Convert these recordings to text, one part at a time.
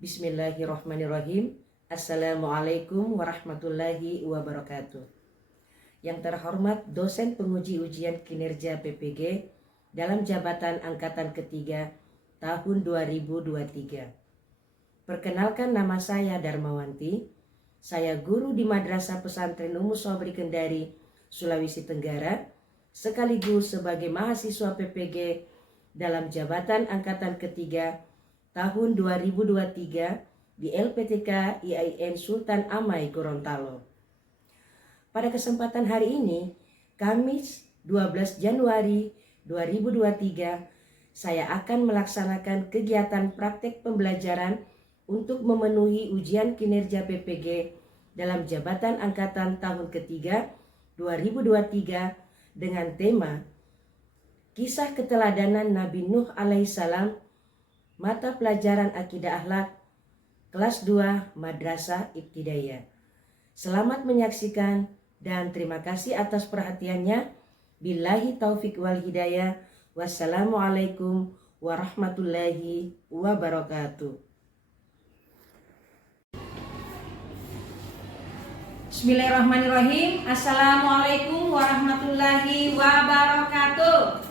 Bismillahirrahmanirrahim. Assalamualaikum warahmatullahi wabarakatuh. Yang terhormat dosen penguji ujian kinerja PPG dalam jabatan angkatan ketiga tahun 2023. Perkenalkan, nama saya Darmawanti. Saya guru di Madrasah Pesantren Ummu Sobri Kendari, Sulawesi Tenggara, sekaligus sebagai mahasiswa PPG dalam jabatan angkatan ketiga tahun 2023 di LPTK IAIN Sultan Amai Gorontalo. Pada kesempatan hari ini, Kamis 12 Januari 2023, saya akan melaksanakan kegiatan praktek pembelajaran untuk memenuhi ujian kinerja PPG dalam jabatan angkatan tahun ketiga 2023 dengan tema Kisah Keteladanan Nabi Nuh alaihissalam, mata pelajaran Akidah Akhlak, kelas 2 Madrasah Ibtidaiyah. Selamat menyaksikan dan terima kasih atas perhatiannya. Billahi taufik wal hidayah. Wassalamualaikum warahmatullahi wabarakatuh. Bismillahirrahmanirrahim. Assalamualaikum warahmatullahi wabarakatuh.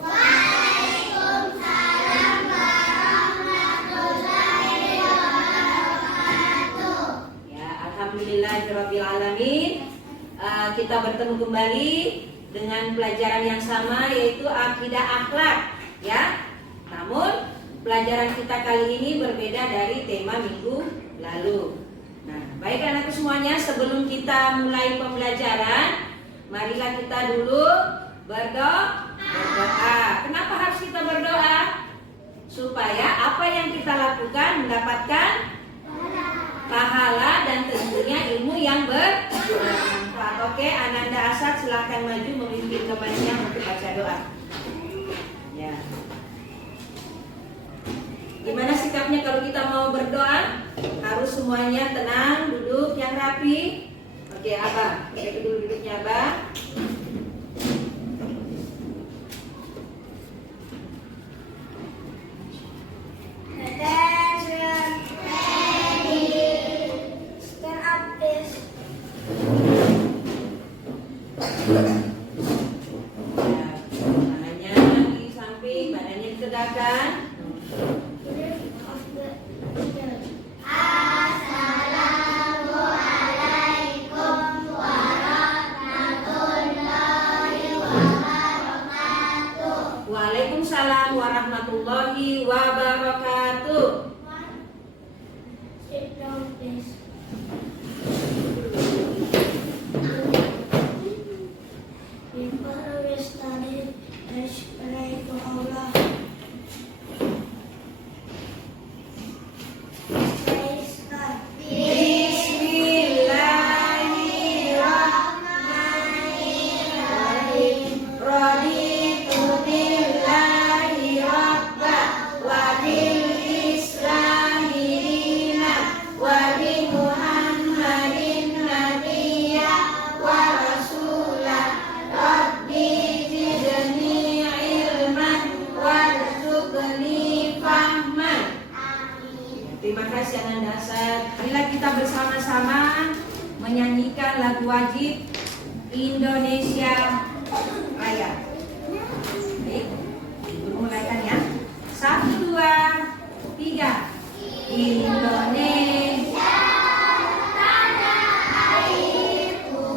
Alhamdulillahirrabbilalamin. Kita bertemu kembali dengan pelajaran yang sama, yaitu akidah akhlak, ya. Namun pelajaran kita kali ini berbeda dari tema minggu lalu. Nah, baik anakku semuanya, sebelum kita mulai pembelajaran, marilah kita dulu berdoa. Kenapa harus kita berdoa? Supaya apa yang kita lakukan mendapatkan pahala dan tentunya ilmu yang bermanfaat. Oke, Ananda Asad silahkan maju memimpin temannya untuk baca doa. Ya. Gimana sikapnya kalau kita mau berdoa? Harus semuanya tenang, duduk yang rapi. Oke, Abah, kita dulu duduknya, Abah. Tangannya di samping, badannya ditegakkan. Assalamualaikum warahmatullahi wabarakatuh. Waalaikumsalam warahmatullahi wabarakatuh. Sit down, please. Before we study, let's pray to Allah. Praise God. Bismillahirrahmanirrahim. Raditu billahi rabba wa bil islami dina wa bi Muhammadin nabiyya wa rasulah. Rabbi zidni ilman warzuqni fahman. Terima kasih Ananda Asad. Marilah kita bersama-sama menyanyikan lagu wajib Indonesia Raya. Baik, mulaikan ya. 1, 2, 3. Indonesia tanah airku,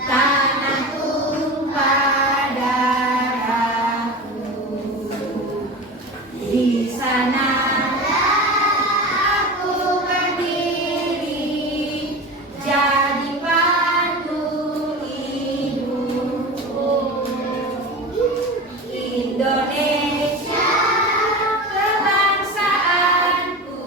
tanah tumpah darahku. Di sana aku berdiri, jadi pandu hidupku. Indonesia kebangsaanku,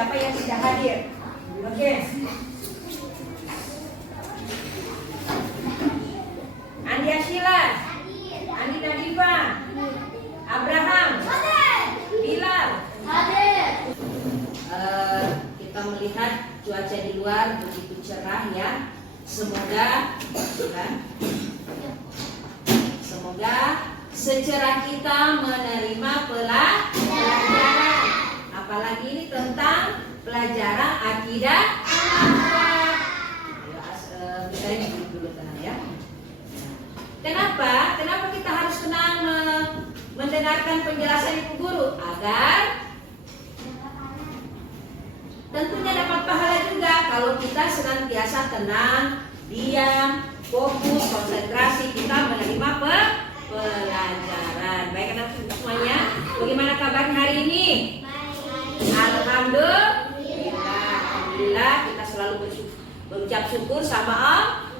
siapa yang tidak hadir. Oke. Andi Ashila, Andi Nadifa, Abraham, Bilal. Kita melihat cuaca di luar begitu cerah ya. Semoga secerah kita menerima pelajaran. Apalagi ini tentang pelajaran akidah akhlak. Kita ini dulu tenang ya. Kenapa kita harus tenang mendengarkan penjelasan ibu guru? Agar tentunya dapat pahala juga kalau kita senantiasa tenang, diam, fokus, konsentrasi kita menerima pelajaran. Baik anak-anak semuanya, bagaimana kabarnya hari ini? Alhamdulillah, kita selalu berucap syukur sama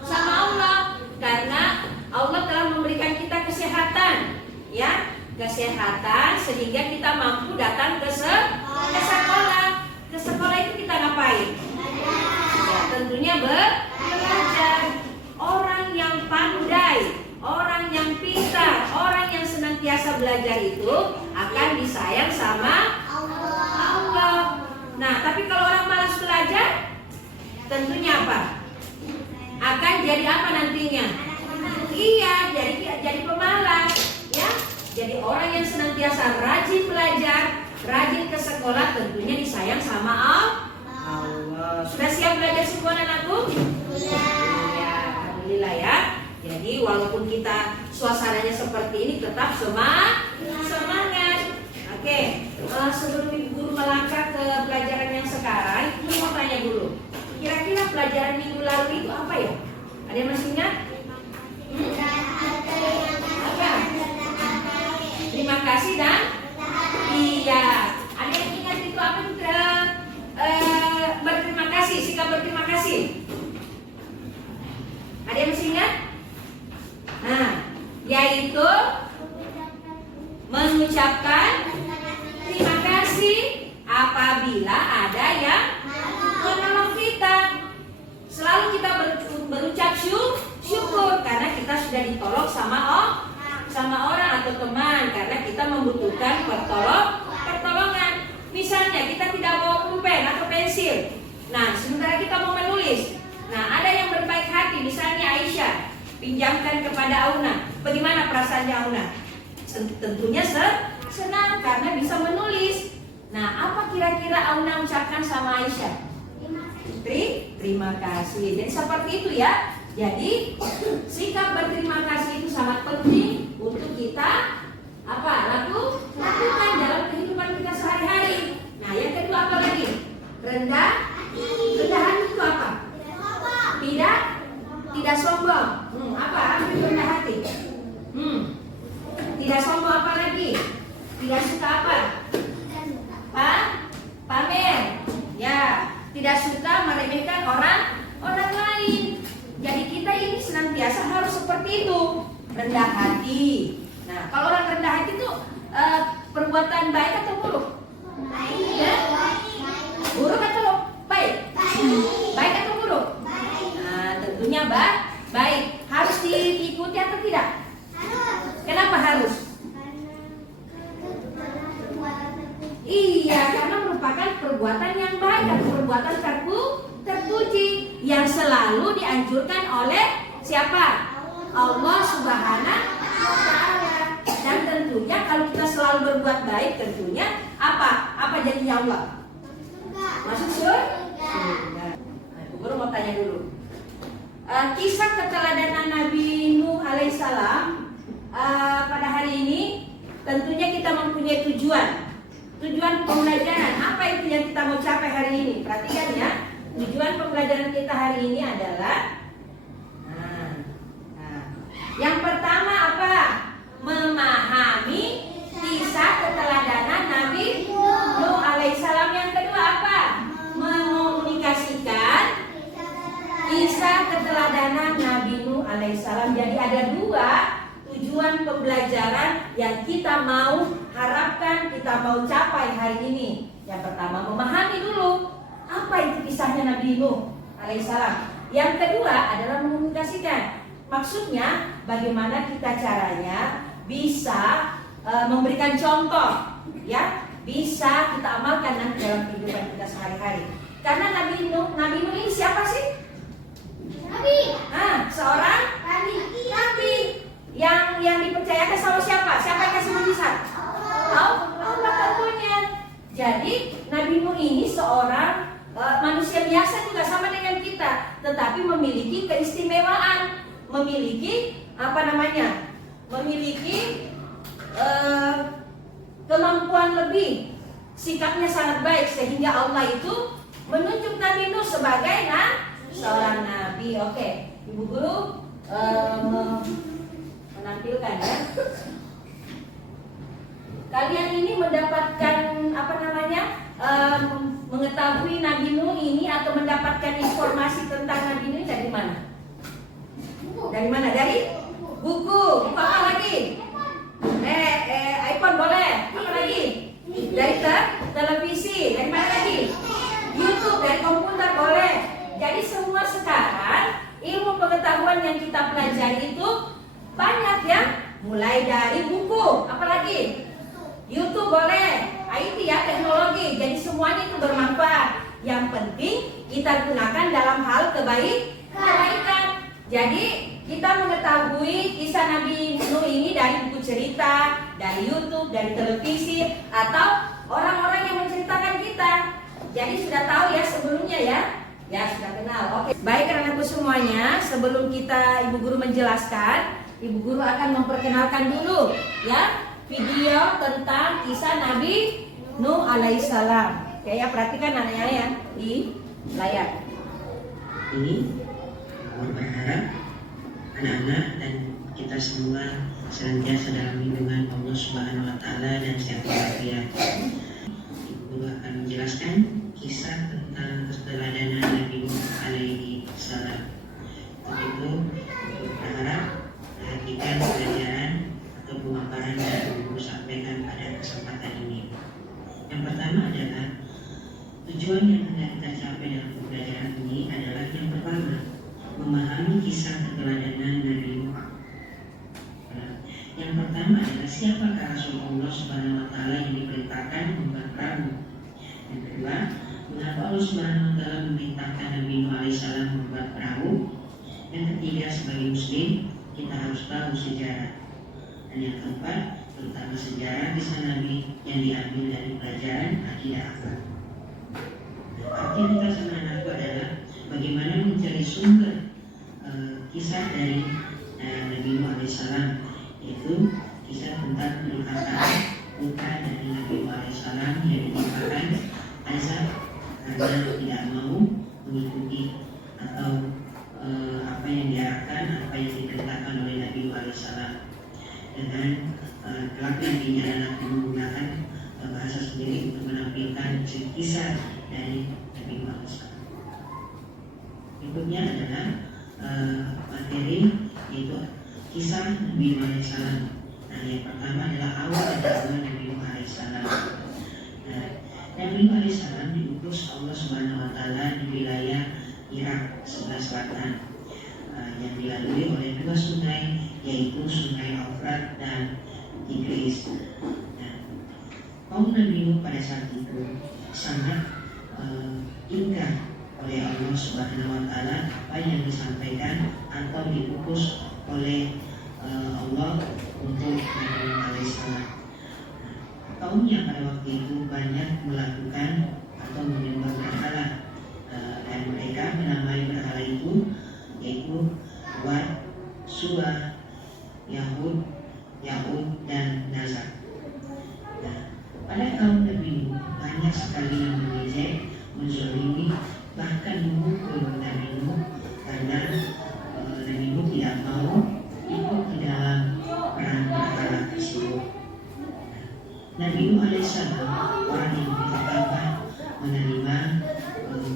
Allah karena Allah telah memberikan kita kesehatan, ya, kesehatan sehingga kita mampu datang ke sekolah. Ke sekolah itu kita ngapain? Ya, tentunya belajar. Orang yang pandai, orang yang pintar, orang yang senantiasa belajar itu akan disayang sama Allah. Nah, tapi kalau orang malas belajar, tentunya apa? Akan jadi apa nantinya? Iya, jadi pemalas, ya. Jadi orang yang senantiasa rajin belajar, rajin ke sekolah, tentunya disayang sama Allah. Sudah siap belajar semua anakku? Iya, alhamdulillah ya. Jadi walaupun kita suasananya seperti ini, tetap semangat. Oke, sebelum ibu guru melangkah ke pelajaran yang sekarang, ibu mau tanya dulu. Kira-kira pelajaran minggu lalu itu apa ya? Ada yang masih ingat? Apa? Terima kasih dan iya. Ada yang ingat itu apa itu? Berterima kasih, sikap berterima kasih. Ada yang masih ingat? Nah, yaitu mengucapkan terima kasih apabila ada yang menolong kita. Selalu kita berucap syukur karena kita sudah ditolong sama orang atau teman, karena kita membutuhkan pertolongan. Misalnya kita tidak bawa pulpen atau pensil. Nah, sementara kita mau menulis. Nah, ada yang berbaik hati, misalnya Aisyah, pinjamkan kepada Auna. Bagaimana perasaannya Auna? Tentunya senang karena bisa menulis. Nah, apa kira-kira Auna ucapkan sama Aisyah? Terima kasih. Jadi seperti itu ya. Jadi sikap berterima kasih itu sangat penting untuk kita lakukan dalam kehidupan kita sehari-hari. Nah, yang kedua apa lagi? Rendah hati itu apa? Tidak sombong. Apa itu rendah hati? Tidak sombong apa lagi? Tidak suka apa? Pamer. Ya, tidak suka meremehkan orang lain. Jadi kita ini senantiasa harus seperti itu, rendah hati. Nah, kalau orang rendah hati itu perbuatan baik atau buruk? Ya? Buruk atau baik? Baik atau buruk? Nah, tentunya baik. Harus diikuti atau tidak? Kenapa harus? Iya, karena merupakan perbuatan yang baik atau perbuatan terpuji yang selalu dianjurkan oleh siapa? Allah Subhanahu wa Ta'ala. Dan tentunya kalau kita selalu berbuat baik, tentunya apa jadinya Allah? Masuk surga. Nah, guru mau tanya dulu. Kisah keteladanan Nabi Nuh alaihissalam pada hari ini tentunya kita mempunyai tujuan pembelajaran. Apa itu yang kita mau capai hari ini? Perhatikan ya. Tujuan pembelajaran kita hari ini adalah yang pertama apa? Memahami kisah keteladanan Nabi Nuh alaihissalam. Yang kedua apa? Mengomunikasikan kisah keteladanan Nabi Nuh alaihissalam. Jadi ada dua tujuan pembelajaran yang kita mau harapkan, kita mau capai hari ini? Yang pertama, memahami dulu apa itu kisahnya Nabi Nuh alaihissalam. Yang kedua adalah mengomunikasikan. Maksudnya bagaimana kita caranya bisa memberikan contoh, ya, bisa kita amalkan nanti dalam kehidupan kita sehari-hari. Karena Nabi Nuh ini siapa sih? Nabi. Seorang nabi yang dipercayakan sama siapa? Siapa yang kasih mujizat? Allah tentunya. Jadi Nabi Nuh ini seorang manusia biasa juga sama dengan kita, tetapi memiliki keistimewaan, memiliki memiliki kemampuan lebih, sikapnya sangat baik sehingga Allah itu menunjuk Nabi Nuh sebagai seorang nabi. Oke, Ibu Guru menampilkan ya. Kalian ini mendapatkan mengetahui Nabi Nuh ini atau mendapatkan informasi tentang Nabi Nuh dari mana? Dari mana? Dari buku. Apa lagi? iPhone boleh. Apa lagi? Dari televisi. Dari mana lagi? YouTube. Dari komputer boleh. Jadi semua sekarang ilmu pengetahuan yang kita pelajari itu banyak ya. Mulai dari buku. Apa lagi? YouTube boleh. IT ya, teknologi. Jadi semuanya itu bermanfaat. Yang penting kita gunakan dalam hal kebaikan. Jadi kita mengetahui kisah Nabi Nuh ini dari buku cerita, dari YouTube, dari televisi, atau orang-orang yang menceritakan kita. Jadi sudah tahu ya sebelumnya ya. Ya sudah kenal. Oke. Baik anak-anakku semuanya, sebelum kita Ibu Guru menjelaskan, Ibu Guru akan memperkenalkan dulu ya video tentang kisah Nabi Nuh alaihissalam. Oke ya, perhatikan anaknya ya di layar. Ini berharap anak-anak dan kita semua senantiasa dalam lindungan Allah Subhanahu wa taala dan sehat walafiat. Ibu Guru akan menjelaskan kisah tentang keteladanan Nabi Nuh alaihi salam. Untuk itu, Ibu berharap perhatikan pelajaran atau pemaparan yang Ibu Guru sampaikan pada kesempatan ini. Yang pertama adalah tujuan yang hendak kita capai dalam pembelajaran ini adalah yang pertama, memahami kisah keteladanan Nabi Nuh. Yang pertama adalah siapakah Rasulullah Subhanahu wa taala yang diperintahkan membuat perahu. Yang kedua, mengapa Allah Subhanahu wa taala memerintahkan Nabi Nuh alaihissalam membuat perahu. Yang ketiga, sebagai muslim kita harus tahu sejarah. Dan yang keempat, terutama sejarah kisah Nabi yang diambil dari pelajaran akidah akhlak. Aktivitas anak-anakku adalah bagaimana mencari sumber kisah dari Nabi Nuh alaihissalam, yaitu kisah tentang penyukapan putra dari Nabi Nuh alaihissalam yang ditimpakan azab karena tidak mau mengikuti atau apa yang diarahkan, apa yang diperintahkan oleh Nabi Nuh alaihissalam. Dengan kelak nantinya adalah menggunakan bahasa sendiri untuk menampilkan kisah dari Nabi Nuh alaihissalam. Berikutnya adalah materi, yaitu kisah Nabi Nuh alaihissalam. Nah, yang pertama adalah awal dakwah Nabi Nuh alaihissalam. Nah, Nabi Nuh alaihissalam diutus Allah Subhanahu wa taala di wilayah Irak sebelah selatan, yang dilalui oleh dua sungai, yaitu Sungai Efrat dan Tigris. Nah, kaum Nabi Nuh pada saat itu sangat ingkar oleh Allah Subhanahu wa taala apa yang disampaikan atau diutus oleh Allah untuk Nabi Nuh alaihissalam. Kaumnya pada waktu itu banyak melakukan atau menyembah berhala, dan mereka menamai berhala itu yaitu Wat, Suwa, Yahud, dan Nazar. Nah, pada kaum Nabi Nuh banyak sekali yang mengejek, menzalimi, bahkan memukul Nabi Nuh karena Nabi Nuh tidak mau ikut di dalam perang berhala tersebut. Nabi Nuh alaihissalam orang yang berkata menerima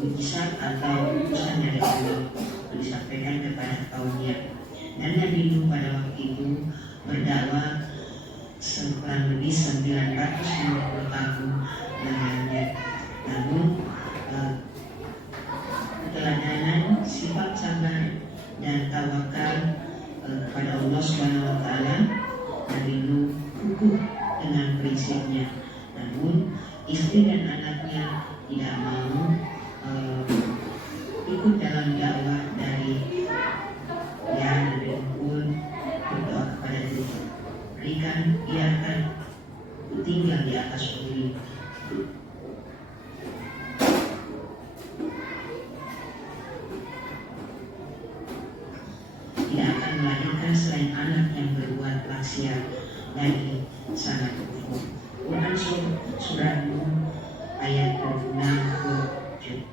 mujizat atau utusan dari Allah untuk disampaikan kepada kaumnya. Dan Nabi Nuh pada waktu itu berdakwah kurang lebih 950 dan anaknya tidak mau ikut dalam dakwah dari Nabi Nuh pun berdoa kepada Tuhan, biarkan tinggal di atas bumi. Tidak akan melahirkan selain anak yang berbuat maksiat lagi sangat kufur. Quran surat Nuh ayat 67.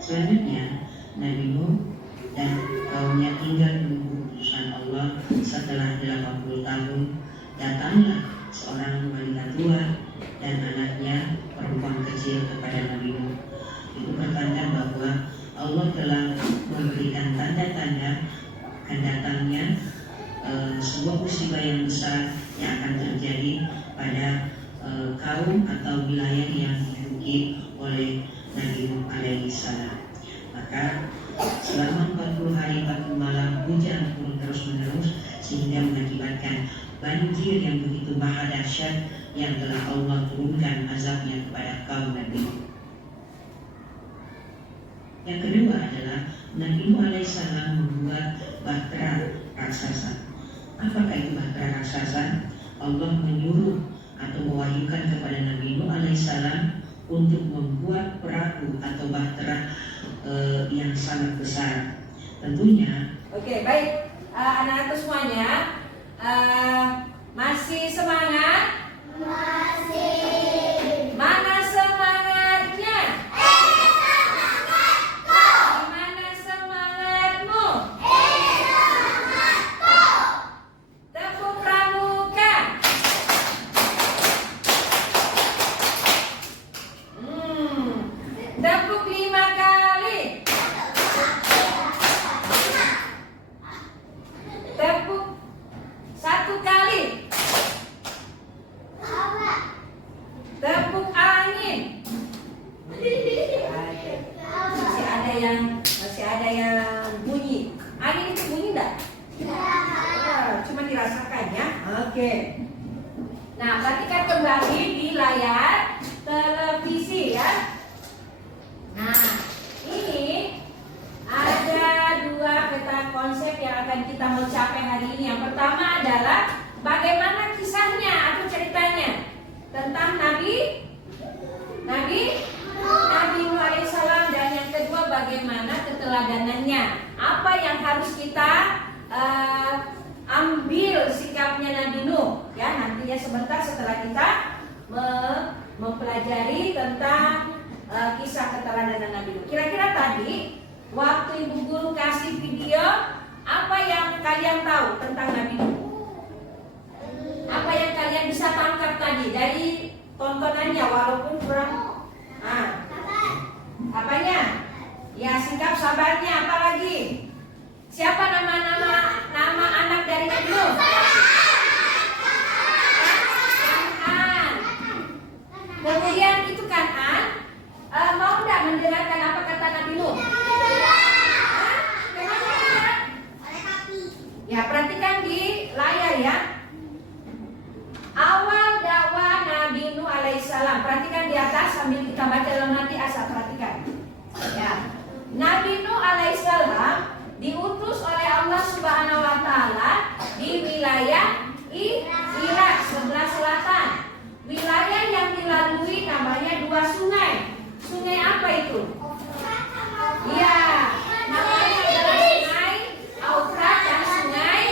Selanjutnya Nabi Nuh dan kaumnya tinggal menunggu keputusan Allah. Setelah 80 tahun datanglah seorang wanita tua dan anaknya perempuan kecil kepada Nabi Nuh. Itu bertanda bahwa Allah telah memberikan tanda-tanda akan datangnya sebuah musibah yang besar yang akan terjadi pada kaum atau wilayah yang diduduki oleh Nabi Nuh alaihi salam. Maka selama 40 hari 40 malam hujan turun terus-menerus sehingga mengakibatkan banjir yang begitu maha dahsyat yang telah Allah turunkan azabnya kepada kaum Nabi Nuh. Yang kedua adalah Nabi Nuh alaihissalam membuat bahtera raksasa. Apakah itu bahtera raksasa? Allah menyuruh atau mewahyukan kepada Nabi Nuh alaihissalam untuk membuat perahu atau bahtera yang sangat besar. Tentunya. Oke, baik. Anak-anakku semuanya masih semangat? Masih. Mana semangatnya? Semangatku. Mana semangatmu? Semangatku. Tepuk pramuka. Tepuk 5 kali. Tepuk 1 kali. Tepuk angin. Masih ada yang bunyi. Angin itu bunyi enggak? Cuma dirasakan ya. Oke. Nah, perhatikan kembali di layar televisi ya. Nah, ini ada 2 peta konsep yang akan kita mau capai hari ini. Yang pertama adalah bagaimana kisahnya atau ceritanya tentang Nabi Nuh alaihissalam, dan yang kedua bagaimana keteladanannya. Apa yang harus kita ambil sikapnya Nabi Nuh ya, nantinya sebentar setelah kita mempelajari tentang kisah keteladanan Nabi Nuh. Kira-kira tadi waktu Ibu Guru kasih video, apa yang kalian tahu tentang Nabi Nuh? Apa yang kalian bisa tangkap tadi dari tontonannya walaupun kurang? Apanya? Ya, sikap sabarnya. Apa lagi? Siapa nama anak dari Nabi Nuh? Kan'an. Kemudian itu Kan'an mau tidak mendengarkan apa kata Nabi Nuh? Ya, perhatikan di layar ya. Awal dakwah Nabi Nuh alaihissalam. Perhatikan di atas sambil kita baca dalam hati asal perhatikan. Ya. Nabi Nuh alaihissalam diutus oleh Allah Subhanahu wa taala di wilayah Irak sebelah selatan. Wilayah yang dilalui namanya 2 sungai. Sungai apa itu? Iya, namanya adalah Sungai Eufrat dan Sungai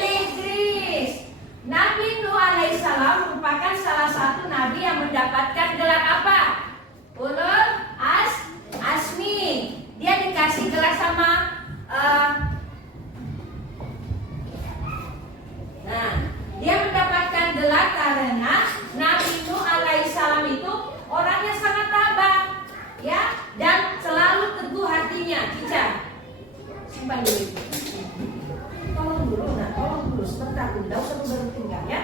Tigris. Nabi Nuh alaihissalam merupakan salah satu nabi yang mendapatkan gelar apa? Ulul Azmi. Dia dikasih gelar sama dia mendapatkan gelar karena Nabi Nuh alaihissalam itu orangnya sangat tabah ya, dan selalu teguh hatinya. Cica, simpan dulu. Tolong dulu sebentar, tidak usah baru tinggal ya.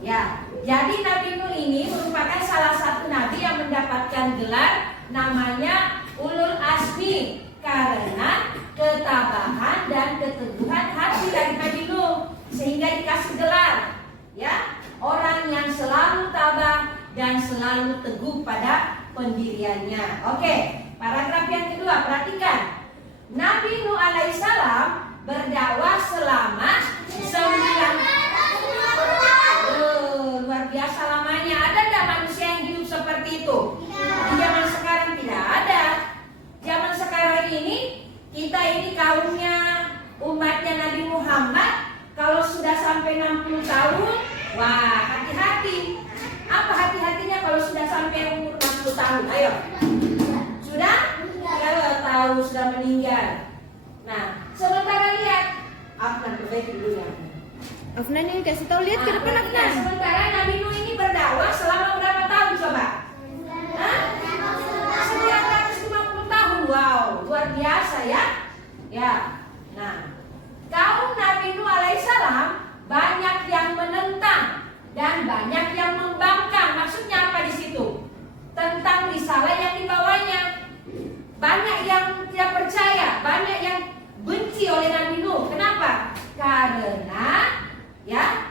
Ya, jadi Nabi Nuh ini merupakan salah satu nabi yang mendapatkan gelar namanya Ulul Azmi karena ketabahan dan keteguhan hati dari Nabi Nuh, sehingga dikasih gelar ya, orang yang selalu tabah dan selalu teguh pada pendiriannya. Oke, paragraf yang kedua, perhatikan. Nabi Nuh alaihissalam berdakwah selama 9 luar biasa lamanya. Ada tidak manusia yang hidup seperti itu? Di zaman sekarang tidak ada. Zaman sekarang ini kita ini kaumnya, umatnya Nabi Muhammad, kalau sudah sampai 60 tahun, wah hati-hati. Apa hati-hatinya kalau sudah sampai umur 60 tahun? Ayo. Sudah? Kalau tahu sudah meninggal. Nah, sementara lihat, Afnan perbaiki dulu ya. Afnan ini kasih tahu, lihat ke depan Nah, Afnan. sementara Nabi Nuh ini berdakwah selama berapa tahun coba? 950 tahun. Wow, luar biasa ya. Ya. Nah, kaum Nabi Nuh alaihissalam banyak yang menentang dan banyak yang membangkang. Maksudnya apa di situ? Tentang risalah yang dibawanya. Banyak yang tidak percaya, banyak yang benci oleh Nabi Nuh. Kenapa? Karena ya,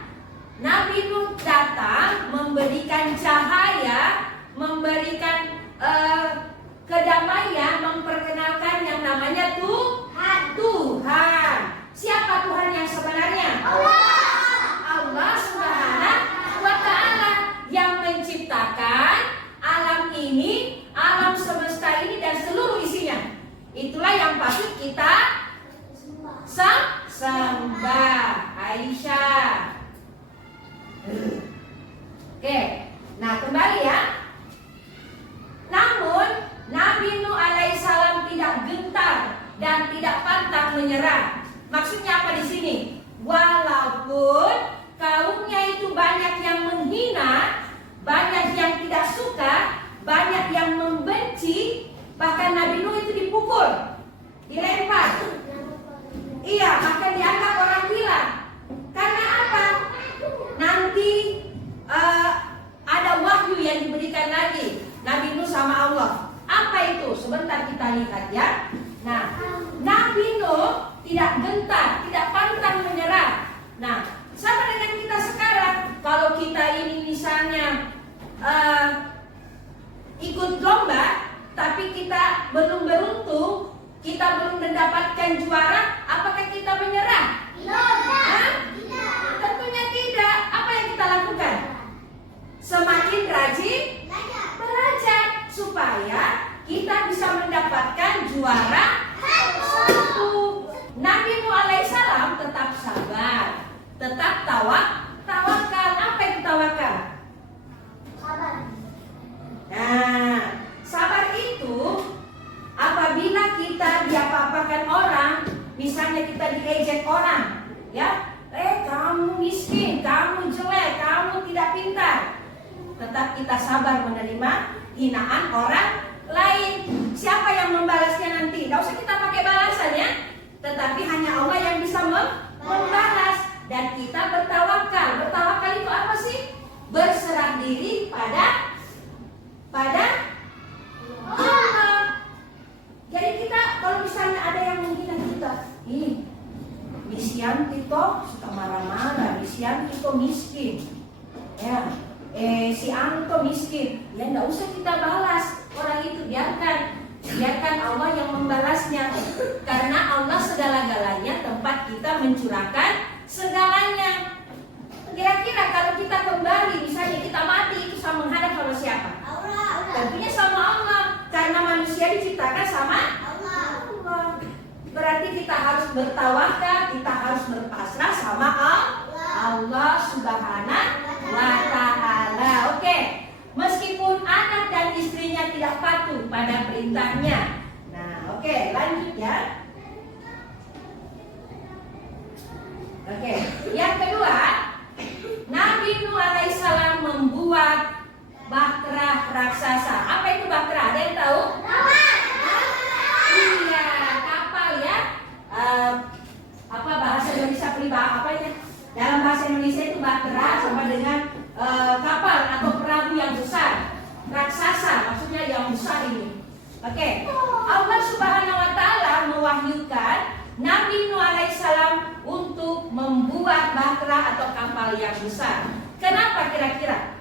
Nabi Nuh datang memberikan cahaya, memberikan kedamaian, memperkenalkan yang namanya Tuhan. Siapa Tuhan yang sebenarnya? Allah Subhanahu wa Ta'ala yang menciptakan alam ini, alam semesta ini dan seluruh isinya. Itulah yang patut kita sembah. Aisyah. Oke, nah kembali ya. Namun Nabi Nuh alaihissalam tidak gentar dan tidak pantang menyerah. Maksudnya apa di sini? Walaupun kaumnya itu banyak yang menghina, banyak yang tidak suka, banyak yang membenci, bahkan Nabi Nuh itu dipukul, dilempar. Iya, bahkan dianggap orang gila. Karena apa? Nanti ada wahyu yang diberikan lagi Nabi Nuh sama Allah. Apa itu? Sebentar kita lihat ya. Nah, Nabi Nuh tidak gentar, tidak pantang menyerah. Nah, sama dengan kita sekarang. Kalau kita ini misalnya ikut lomba, tapi kita belum beruntung, kita belum mendapatkan juara, apakah kita menyerah? Tentunya tidak. Apa yang kita lakukan? Semakin rajin belajar supaya kita bisa mendapatkan juara satu. Nabi Nuh alaihissalam tetap sabar, tetap tawakal. Apa itu tawakal? Nah, sabar itu apabila kita diapa-apakan orang, misalnya kita diejek orang, ya, kamu miskin, kamu jelek, kamu tidak pintar, tetap kita sabar menerima hinaan orang lain. Siapa yang membalasnya nanti? Tidak usah kita pakai balasannya, tetapi hanya Allah yang bisa membalas. Dan kita bertawakal. Bertawakal itu apa sih? Berserah diri pada Allah. Jadi kita kalau misalnya ada yang menghina kita, Misian Tito suka marah-marah, Misian Tito miskin, ya, si Anto miskin, ya nggak usah kita balas orang itu, biarkan Allah yang membalasnya, karena Allah segala-galanya, tempat kita mencurahkan segalanya. Kira-kira kalau kita kembali, misalnya kita mati, itu sama menghadap sama siapa? Tentunya sama Allah, karena manusia diciptakan sama Allah. Berarti kita harus bertawakal, kita harus berpasrah sama Allah Subhanahu wa Ta'ala. Oke, meskipun anak dan istrinya tidak patuh pada perintahnya. Nah, oke, lanjut ya. Oke, yang kedua, Nabi Nuh alaihissalam membuat bahtera raksasa. Apa itu bahtera? Ada yang tahu? Iya, kapal ya. Apa bahasa Indonesia apa ya? Dalam bahasa Indonesia itu bahtera sama dengan kapal atau perahu yang besar. Raksasa maksudnya yang besar ini. Oke. Allah Subhanahu wa Ta'ala mewahyukan Nabi Nuh alaihissalam untuk membuat bahtera atau kapal yang besar. Kenapa kira-kira?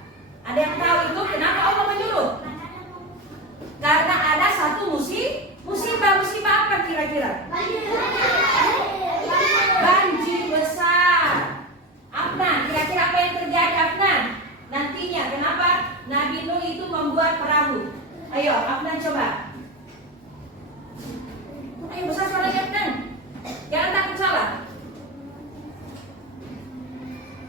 Ada yang tahu itu kenapa Allah menyuruh? Karena ada satu musibah. Musibah apa kira-kira? Banjir besar. Afnan, kira-kira apa yang terjadi Afnan? Nantinya kenapa Nabi Nuh itu membuat perahu? Ayo Afnan coba. Ayo besar suaranya Afnan. Jangan takut salah.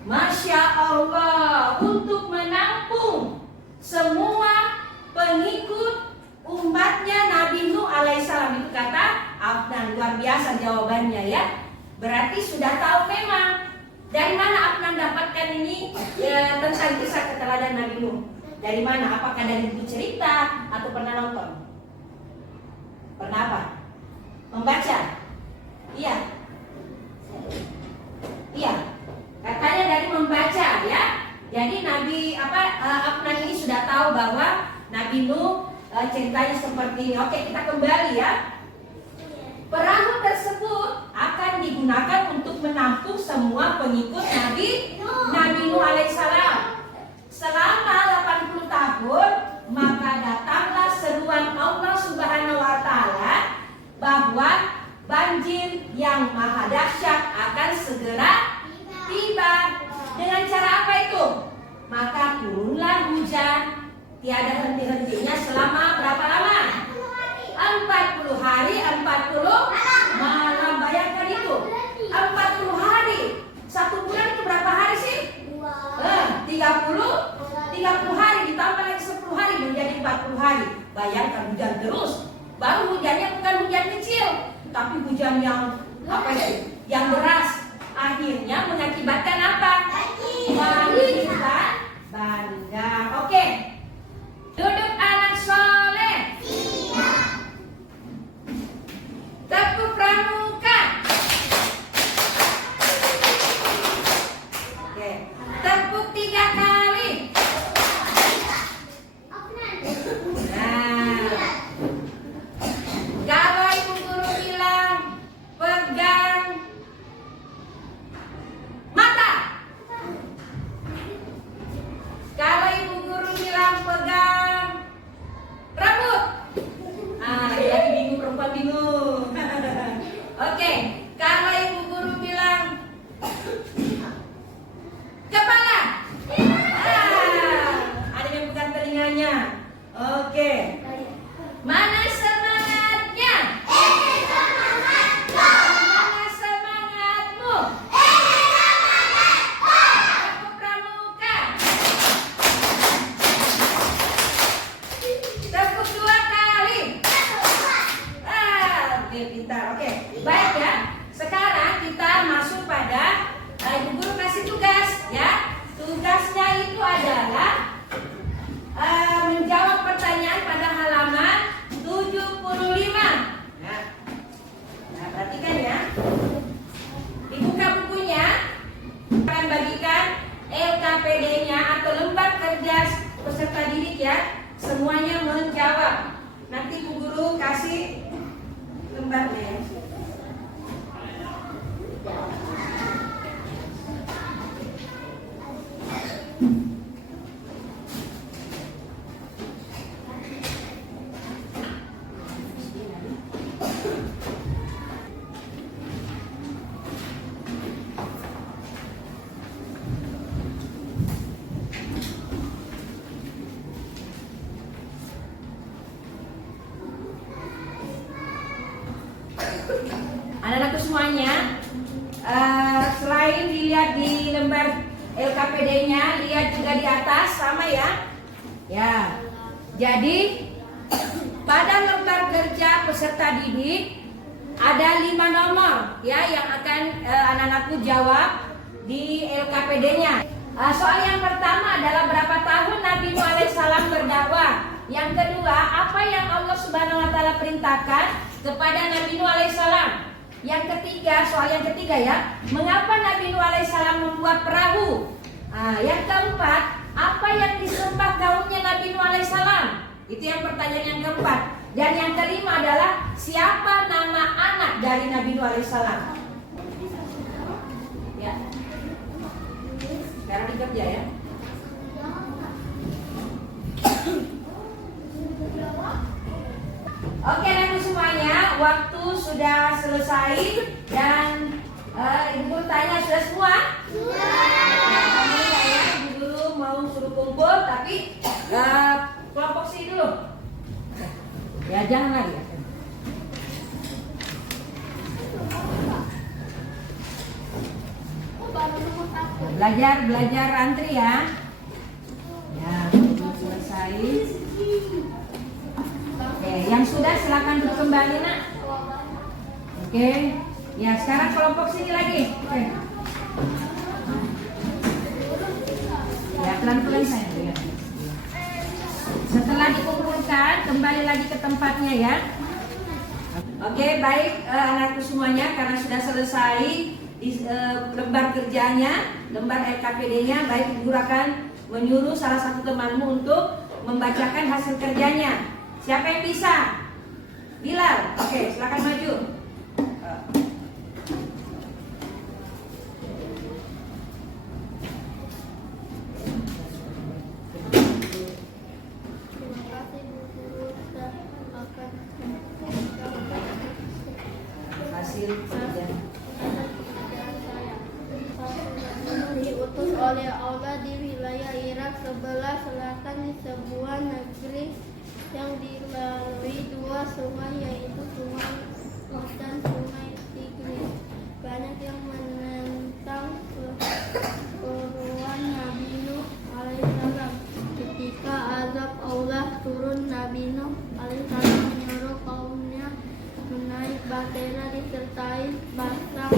Masya Allah, untuk menampung semua pengikut umatnya Nabi Nuh alaihissalam, itu kata Afnan. Luar biasa jawabannya ya. Berarti sudah tahu memang. Dari mana Afnan dapatkan ini tentang kisah keteladan Nabi Nuh? Dari mana? Apakah dari buku cerita atau pernah nonton? Pernah apa? Membaca? Iya. Iya. Katanya dari membaca ya. Jadi Afnan ini sudah tahu bahwa Nabi Nuh ceritanya seperti ini. Oke, kita kembali ya. Perahu tersebut akan digunakan untuk menampung semua pengikut Nabi Nuh alaihissalam. Selama 80 tahun, maka datanglah seruan Allah Subhanahu wa taala bahwa banjir yang maha dahsyat akan segera tiba. Dengan cara apa itu? Maka turunlah hujan tiada henti-hentinya selama berapa lama? 40 hari 40 malam. Bayangkan itu 40 hari. Satu bulan itu berapa hari sih? 30 hari ditambah lagi 10 hari menjadi 40 hari. Bayangkan hujan terus. Baru hujannya bukan hujan kecil, tapi hujan yang apa sih? Yang deras. Akhirnya mengakibatkan apa? Banjir dan bandang. Oke. Duduk anak soleh. Tepuk pramuka. Oke. Tepuk 3 kali. Nah, kalau ibu guru bilang pegang mata. Kalau ibu guru bilang pegang rambut. Laki-laki bingung, perempuan bingung. Oke, kalau ibu guru bilang kepala. Ada yang pegang telinganya. Oke. Mana semangatnya? Mana semangatmu? Tepuk pramuka. Tepuk 2 kali. Oke, pintar. Oke, baik ya. Sekarang kita masuk pada ibu guru kasih tugas ya. Tugasnya itu adalah menjawab pertanyaan pada halaman 75. Nah, perhatikan ya. Dibuka bukunya. Akan bagikan LKPD-nya atau lembar kerja peserta didik ya. Semuanya menjawab. Nanti Bu Guru kasih lembarnya ya. Anak-anakku semuanya, selain dilihat di lembar LKPD-nya, lihat juga di atas sama ya. Ya, jadi pada lembar kerja peserta didik ada 5 nomor ya yang akan anak-anakku jawab di LKPD-nya. Soal yang pertama adalah berapa tahun Nabi Nuh alaihissalam berdakwah. Yang kedua, apa yang Allah Subhanahu wa taala perintahkan kepada Nabi Nuh alaihissalam. Yang ketiga, soal yang ketiga ya, mengapa Nabi Nuh alaihissalam membuat perahu? Yang keempat, apa yang disembah kaumnya Nabi Nuh alaihissalam? Itu yang pertanyaan yang keempat. Dan yang kelima adalah siapa nama anak dari Nabi Nuh alaihissalam? Ya. Sekarang dikerja ya. Oke, anak semuanya, waktu sudah selesai dan Ibu Guru tanya sudah semua? Kamu ya, Ibu Guru mau suruh kumpul, tapi kelompok sini dulu. Ya jangan lagi. Belajar antri ya. Ya, belum selesai. Oke, yang sudah silakan duduk kembali nak. Oke, ya sekarang kelompok sini lagi. Oke. Ya pelan-pelan saya. Ya. Setelah dikumpulkan, kembali lagi ke tempatnya ya. Oke, baik anakku semuanya, karena sudah selesai di lembar kerjanya, lembar LKPD-nya, baik Ibu Guru akan menyuruh salah satu temanmu untuk membacakan hasil kerjanya. Siapa yang bisa? Bilal. Oke, silakan maju. Hasil kerja. Diutus oleh Allah di wilayah Irak sebelah selatan di sebuah negeri yang dilalui dua sungai, yaitu Sungai Nil dan Sungai Tigris. Banyak yang menentang seruan Nabi Nuh alaihissalam. Ketika azab Allah turun, Nabi Nuh alaihissalam menyuruh kaumnya menaik bahtera disertai batang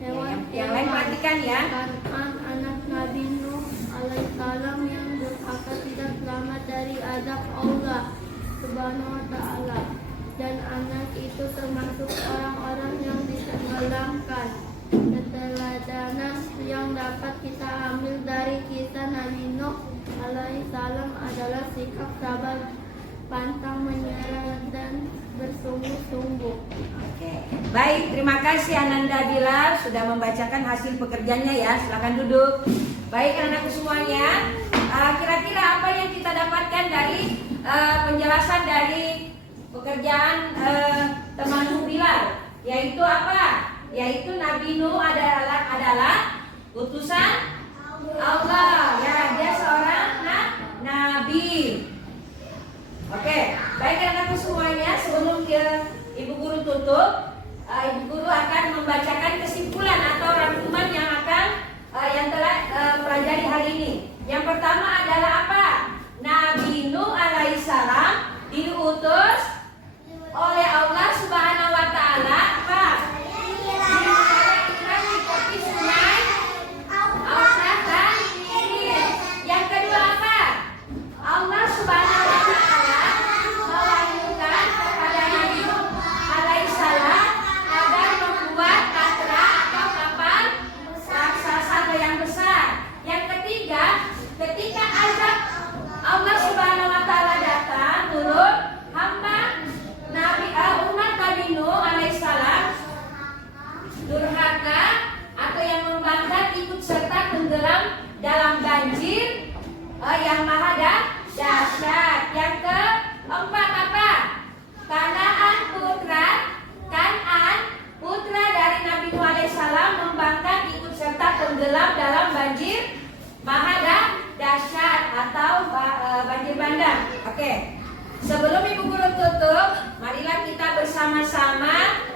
hewan. Yang lain perhatikan ya. Kan'an, anak Nabi Nuh alaihissalam yang durhaka tidak selamat dari azab Allah Subhanahu wa ta'ala, dan anak itu termasuk orang-orang yang ditenggelamkan. Keteladanan yang dapat kita ambil dari kisah Nabi Nuh alaihissalam adalah sikap sabar, pantang menyerah, dan bersungguh-sungguh. Oke. Baik, terima kasih Ananda Bilal sudah membacakan hasil pekerjaannya ya. Silakan duduk. Baik anakku semuanya, kira-kira apa yang kita dapatkan dari penjelasan dari pekerjaan temanmu Bilal? Yaitu apa? Yaitu Nabi Nuh adalah utusan Allah. Ya, dia seorang nabi. Oke, baik anakku semuanya, sebelum Ibu Guru tutup, Ibu Guru akan membacakan kesimpulan atau rangkuman yang telah pelajari hari ini. Yang pertama adalah apa? Nabi Nuh alaihissalam diutus oleh Allah Subhanahu wa ta'ala apa? Di tepi sungai Eufrat dan Tigris. Yang kedua apa? Allah Subhanahu wa ta'ala mewahyukan kepada Nabi Nuh alaihissalam agar membuat bahtera atau kapal raksasa yang besar. Yang ketiga, ketika azab Allah Subhanahu wa ta'ala datang turun, hamba umat Nabi Nuh alaihissalam durhaka atau yang membangkang ikut serta tenggelam dalam banjir yang maha dahsyat. Yang keempat apa? Kan'an putra dari Nabi Nuh alaihissalam membangkang ikut serta tenggelam dalam banjir maha dahsyat atau banjir bandang. Oke. Sebelum Ibu Guru tutup, marilah kita bersama-sama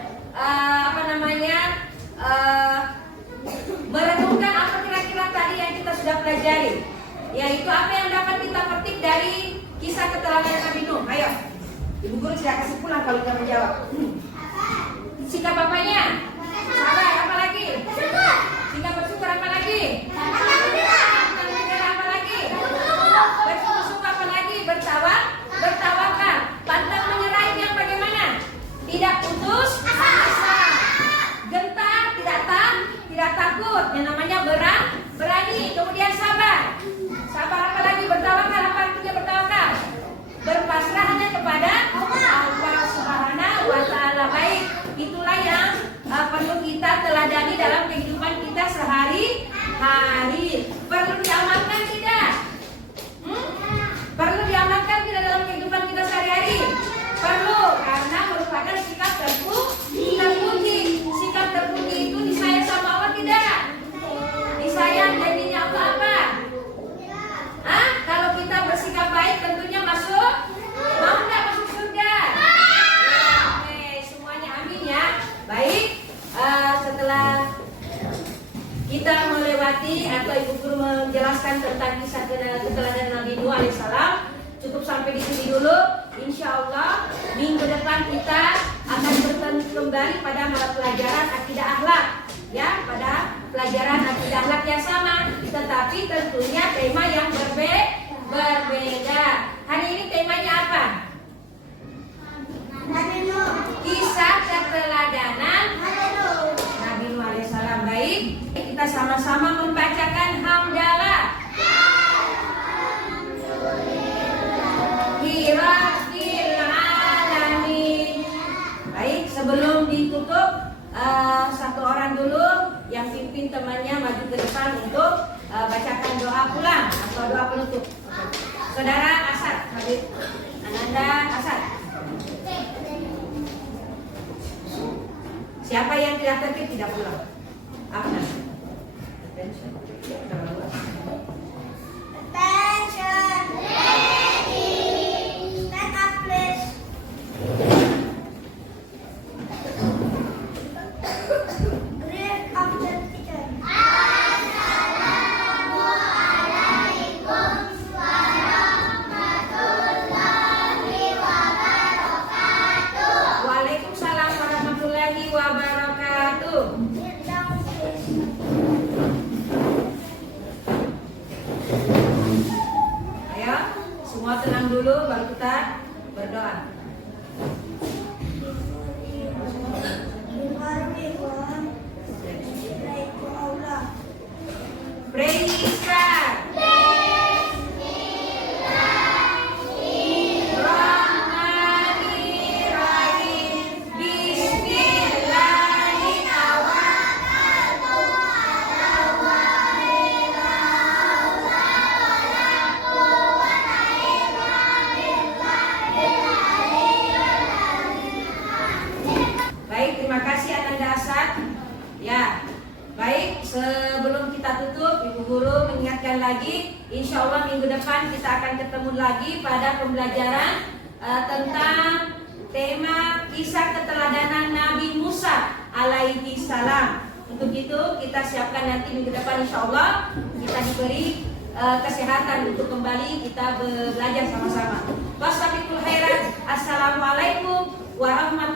merenungkan apa kira-kira tadi yang kita sudah pelajari. Yaitu apa yang dapat kita petik dari kisah keteladanan Nabi Nuh. Ayo, Ibu Guru tidak kasih pulang kalau tidak menjawab. Sikap bapaknya, sabar, apa lagi? Sikap bersyukur, apa lagi? Apa lagi? Bersungguh-sungguh, apa lagi? Bertawakal, pantang menyerah. Yang bagaimana? Tidak putus asa, gentar, tidak takut. Yang namanya berani. Kemudian sabar. Sabar apa lagi? Bertawakal. Apa artinya bertawakal? Berpasrah hanya kepada Allah Subhanahu wa ta'ala. Baik, itulah yang perlu kita teladani dalam kehidupan kita sehari-hari. dulu. Insya Allah minggu depan kita akan bertemu kembali pada mata pelajaran akidah akhlak, ya, pada pelajaran akidah akhlak yang sama, tetapi tentunya tema yang berbeda. Hari ini temanya apa? Kisah keteladanan Nabi Nuh alaihissalam. Baik, kita sama-sama membacakan hamdalah. Rabbil alamin. Baik, sebelum ditutup satu orang dulu yang pimpin temannya maju ke depan untuk bacakan doa pulang atau doa penutup. Saudara Asad, Habib Ananda Asad. Siapa yang tidak tertib tidak pulang. Apa? Attention. Waalaikumsalam warahmatullahi wabarakatuh. Ayo, semua tenang dulu baru kita berdoa. Praise God. Bismillahirrahmanirrahim. Baik, terima kasih Ananda Asad. Ya, baik, sebelum kita tutup, Ibu Guru mengingatkan lagi, insya Allah minggu depan kita akan ketemu lagi pada pembelajaran tentang tema kisah keteladanan Nabi Musa alaihi salam. Untuk itu kita siapkan nanti minggu depan insya Allah kita diberi kesehatan untuk kembali kita belajar sama-sama. Wassalamualaikum warahmatullahi wabarakatuh.